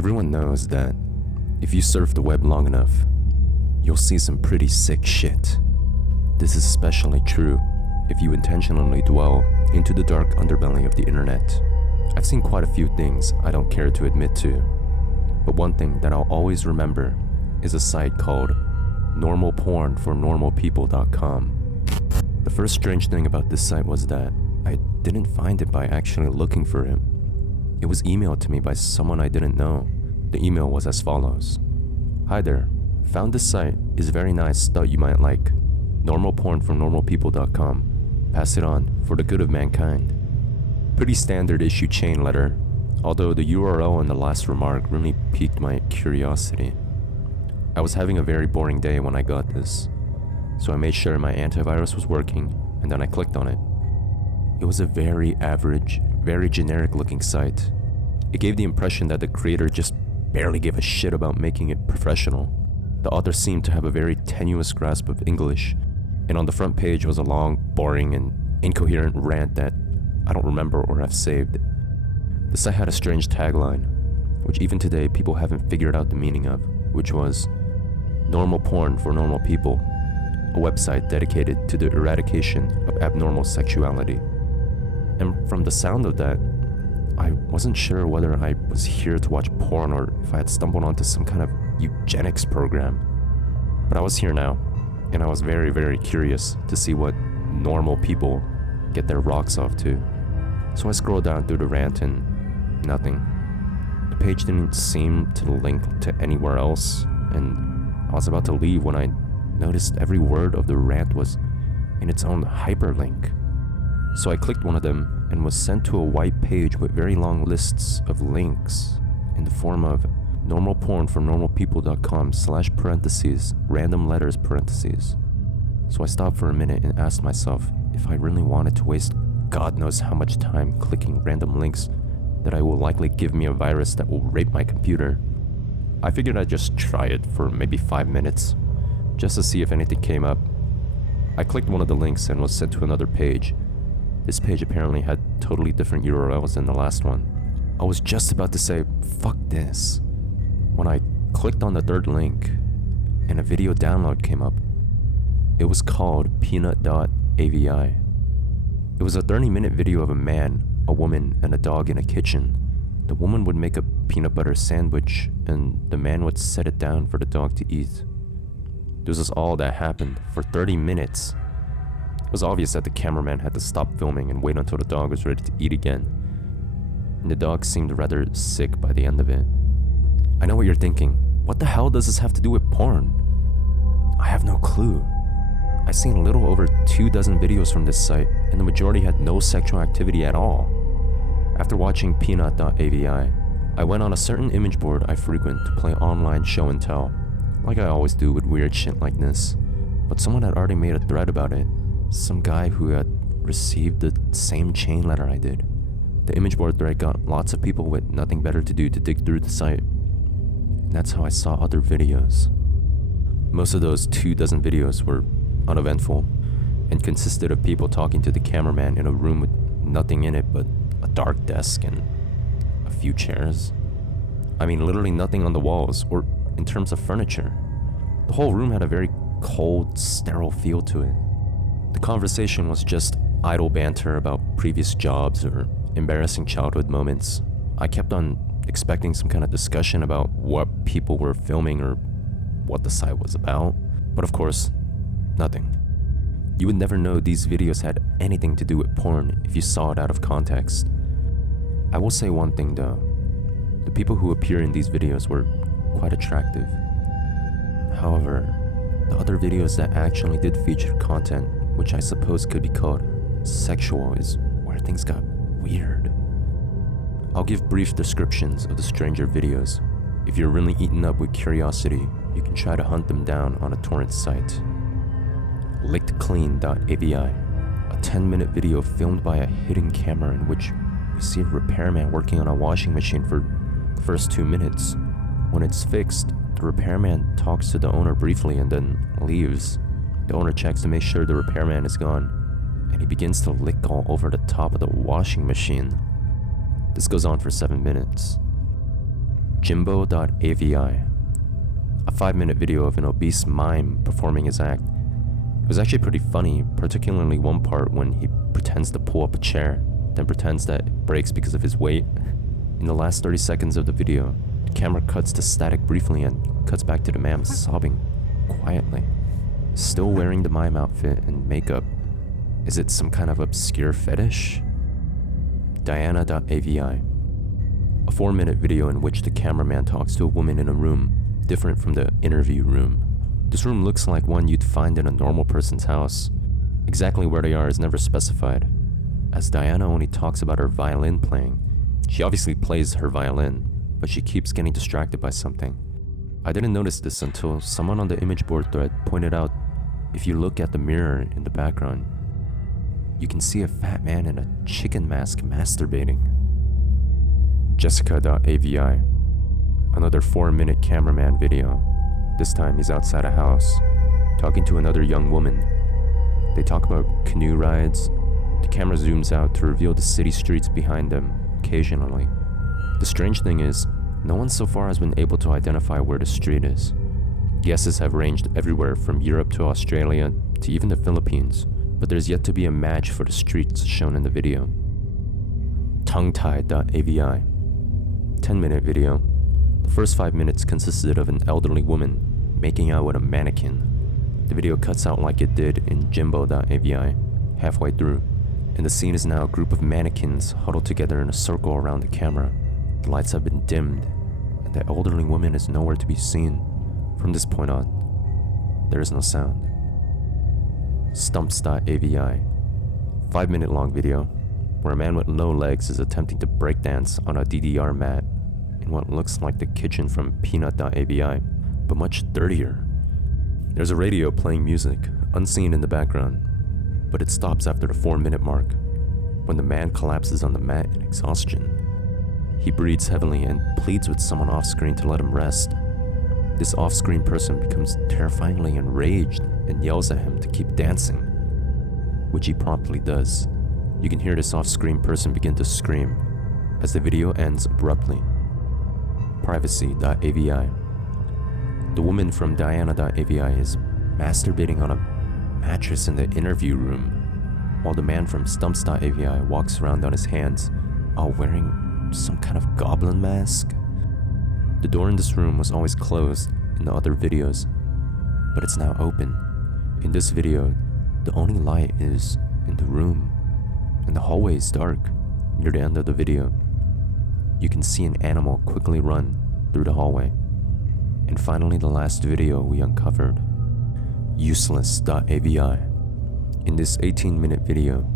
Everyone knows that if you surf the web long enough, you'll see some pretty sick shit. This is especially true if you intentionally dwell into the dark underbelly of the internet. I've seen quite a few things I don't care to admit to, but one thing that I'll always remember is a site called normalpornfornormalpeople.com. The first strange thing about this site was that I didn't find it by actually looking for it. It was emailed to me by someone I didn't know. The email was as follows. Hi there, found this site, is very nice, thought you might like. Normalpornfornormalpeople.com. Pass it on, for the good of mankind. Pretty standard issue chain letter, although the URL in the last remark really piqued my curiosity. I was having a very boring day when I got this, so I made sure my antivirus was working, and then I clicked on it. It was a very average, very generic looking site. It gave the impression that the creator just barely gave a shit about making it professional. The author seemed to have a very tenuous grasp of English, and on the front page was a long, boring, and incoherent rant that I don't remember or have saved. The site had a strange tagline, which even today people haven't figured out the meaning of, which was Normal Porn for Normal People, a website dedicated to the eradication of abnormal sexuality. And from the sound of that, I wasn't sure whether I was here to watch porn or if I had stumbled onto some kind of eugenics program. But I was here now, and I was very, very curious to see what normal people get their rocks off to. So I scrolled down through the rant and nothing. The page didn't seem to link to anywhere else, and I was about to leave when I noticed every word of the rant was in its own hyperlink. So I clicked one of them and was sent to a white page with very long lists of links in the form of normalpornfornormalpeople.com/, random letters, parentheses. So I stopped for a minute and asked myself if I really wanted to waste God knows how much time clicking random links that I will likely give me a virus that will rape my computer. I figured I'd just try it for maybe 5 minutes, just to see if anything came up. I clicked one of the links and was sent to another page. This page apparently had totally different URLs than the last one. I was just about to say, fuck this, when I clicked on the third link and a video download came up. It was called Peanut.avi. It was a 30-minute video of a man, a woman, and a dog in a kitchen. The woman would make a peanut butter sandwich, and the man would set it down for the dog to eat. This was all that happened for 30 minutes. It was obvious that the cameraman had to stop filming and wait until the dog was ready to eat again. And the dog seemed rather sick by the end of it. I know what you're thinking. What the hell does this have to do with porn? I have no clue. I've seen a little over 24 videos from this site, and the majority had no sexual activity at all. After watching Peanut.avi, I went on a certain image board I frequent to play online show and tell, like I always do with weird shit like this. But someone had already made a thread about it. Some guy who had received the same chain letter I did. The image board thread got lots of people with nothing better to do to dig through the site. And that's how I saw other videos. Most of those 24 videos were uneventful and consisted of people talking to the cameraman in a room with nothing in it but a dark desk and a few chairs. I mean, literally nothing on the walls or in terms of furniture. The whole room had a very cold, sterile feel to it. The conversation was just idle banter about previous jobs or embarrassing childhood moments. I kept on expecting some kind of discussion about what people were filming or what the site was about, but of course, nothing. You would never know these videos had anything to do with porn if you saw it out of context. I will say one thing though. The people who appear in these videos were quite attractive. However, the other videos that actually did feature content, which I suppose could be called sexual, is where things got weird. I'll give brief descriptions of the stranger videos. If you're really eaten up with curiosity, you can try to hunt them down on a torrent site. LickedClean.avi, a 10-minute video filmed by a hidden camera in which we see a repairman working on a washing machine for the first 2 minutes. When it's fixed, the repairman talks to the owner briefly and then leaves. The owner checks to make sure the repairman is gone, and he begins to lick all over the top of the washing machine. This goes on for 7 minutes. Jimbo.avi, a 5-minute video of an obese mime performing his act. It was actually pretty funny, particularly one part when he pretends to pull up a chair, then pretends that it breaks because of his weight. In the last 30 seconds of the video, the camera cuts to static briefly and cuts back to the man sobbing quietly, still wearing the mime outfit and makeup. Is it some kind of obscure fetish? Diana.avi, a 4-minute video in which the cameraman talks to a woman in a room different from the interview room. This room looks like one you'd find in a normal person's house. Exactly where they are is never specified. As Diana only talks about her violin playing, she obviously plays her violin, but she keeps getting distracted by something. I didn't notice this until someone on the image board thread pointed out if you look at the mirror in the background, you can see a fat man in a chicken mask masturbating. Jessica.avi, another 4-minute cameraman video. This time he's outside a house, talking to another young woman. They talk about canoe rides. The camera zooms out to reveal the city streets behind them occasionally. The strange thing is, no one so far has been able to identify where the street is. Guesses have ranged everywhere from Europe to Australia to even the Philippines, but there's yet to be a match for the streets shown in the video. Tonguetie.avi, 10-minute video. The first 5 minutes consisted of an elderly woman making out with a mannequin. The video cuts out like it did in Jimbo.avi halfway through, and the scene is now a group of mannequins huddled together in a circle around the camera. The lights have been dimmed, and the elderly woman is nowhere to be seen. From this point on, there is no sound. Stumps.avi, 5-minute long video where a man with no legs is attempting to breakdance on a DDR mat in what looks like the kitchen from Peanut.avi, but much dirtier. There's a radio playing music, unseen in the background, but it stops after the 4-minute mark when the man collapses on the mat in exhaustion. He breathes heavily and pleads with someone off-screen to let him rest. This off-screen person becomes terrifyingly enraged and yells at him to keep dancing, which he promptly does. You can hear this off-screen person begin to scream as the video ends abruptly. Privacy.avi. The woman from Diana.avi is masturbating on a mattress in the interview room, while the man from Stumps.avi walks around on his hands while wearing some kind of goblin mask. The door in this room was always closed in the other videos, but it's now open. In this video, the only light is in the room, and the hallway is dark. Near the end of the video, you can see an animal quickly run through the hallway. And finally, the last video we uncovered, Useless.avi. In this 18-minute video,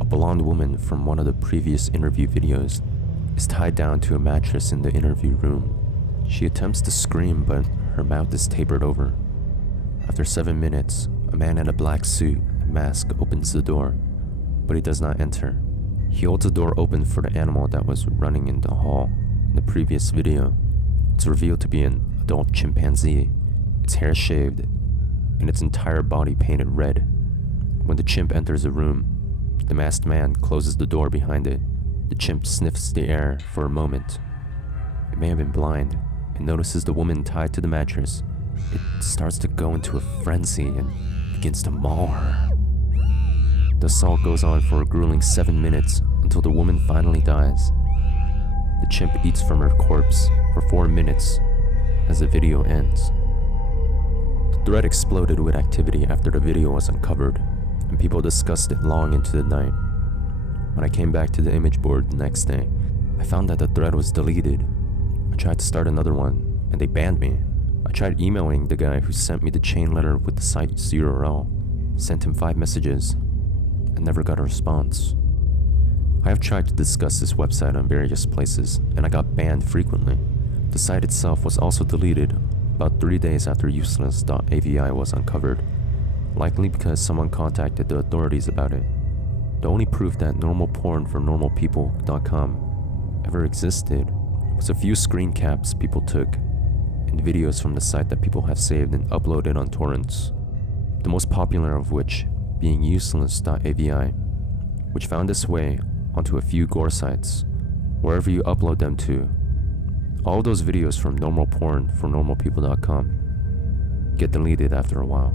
a blonde woman from one of the previous interview videos is tied down to a mattress in the interview room. She attempts to scream, but her mouth is tapered over. After 7 minutes, a man in a black suit and mask opens the door, but he does not enter. He holds the door open for the animal that was running in the hall. In the previous video, it's revealed to be an adult chimpanzee, its hair shaved, and its entire body painted red. When the chimp enters the room, the masked man closes the door behind it. The chimp sniffs the air for a moment. It may have been blind, and notices the woman tied to the mattress. It starts to go into a frenzy and begins to maul her. The assault goes on for a grueling 7 minutes until the woman finally dies. The chimp eats from her corpse for 4 minutes as the video ends. The thread exploded with activity after the video was uncovered, and people discussed it long into the night. When I came back to the image board the next day, I found that the thread was deleted. I tried to start another one, and they banned me. I tried emailing the guy who sent me the chain letter with the site's URL, sent him 5 messages, and never got a response. I have tried to discuss this website on various places, and I got banned frequently. The site itself was also deleted about 3 days after Useless.avi was uncovered, likely because someone contacted the authorities about it. The only proof that normalpornfornormalpeople.com ever existed was a few screen caps people took and videos from the site that people have saved and uploaded on torrents, the most popular of which being Useless.avi, which found its way onto a few gore sites. Wherever you upload them to, All those videos from normal porn for normalpeople.com get deleted after a while.